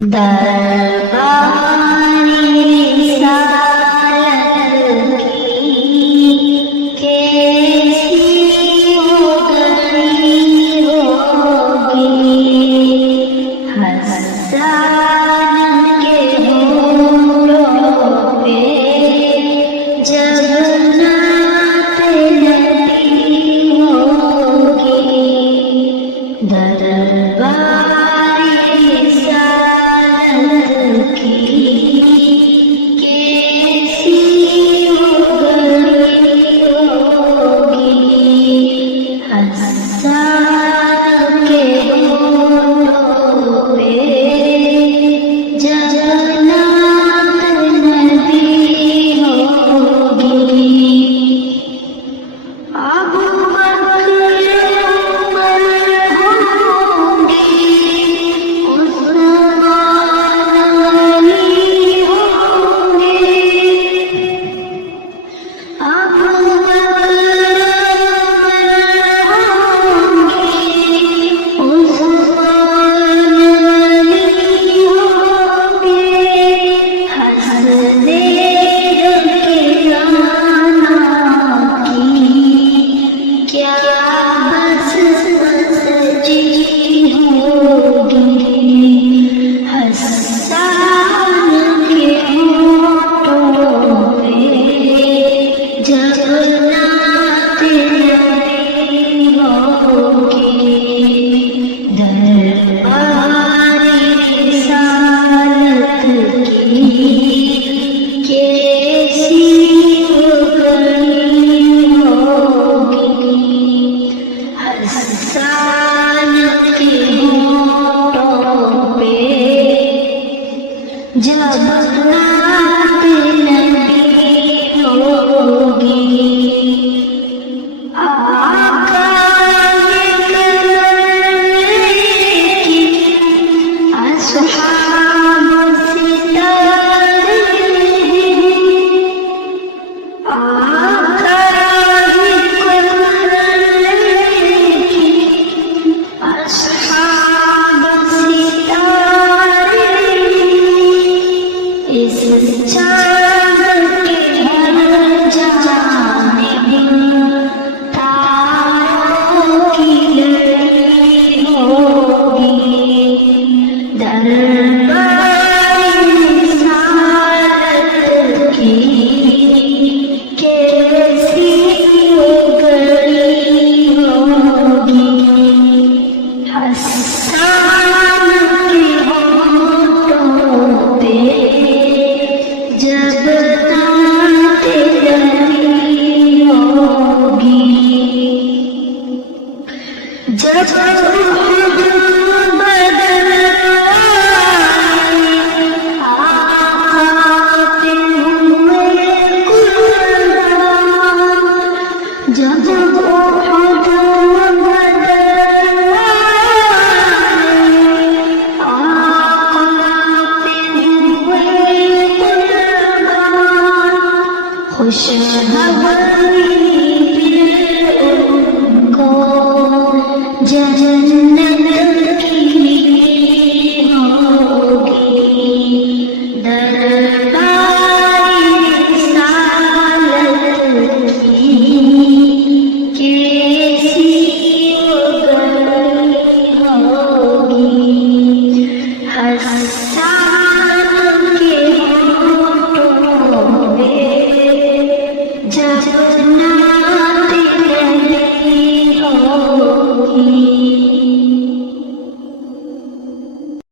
درباری رسالت کی کیسی ہو گئی ہوگی، حسان کے ہونٹوں پہ جب نعت نبی ہوگی۔ درباری رسالت کی کیسی ہو گئی ہوگی، حسان کے ہونٹوں پہ جب نعت نبی ہوگی۔ ابو بکر عمر ہوں گے، عثمان علی ہوں گے۔ ابو بکر عمر ہوں گے، عثمان علی ہوں گے۔ حسن کیا بس سجی ہوگی، حسان کے ہونٹوں پہ جب نعت نبی ہوگی۔ درباری رسالت کی کیسی ہو گئی ہوگی، حسان کے ہونٹوں پہ جب نعت نبی ہوگی۔ آقا کی اصحاب ستارے ہیں، آقا کی اصحاب ستارے ہیں۔ اس چاند کے ہر جانب تاروں کی لڑی ہوگی۔ درباری رسالت کی کیسی ہو گئی ہوگی، حسان کے ہونٹوں پہ جب نعت نبی ہوگی۔ جب احد بدر آئے، آقا پہ ہوئے قربان۔ جب احد بدر آئے، آقا پہ ہوئے قربان۔ خوشخبری پھر ان کو جنت کی ملی ہوگی۔ درباری رسالت کی کیسی ہو گئی ہوگی، حسان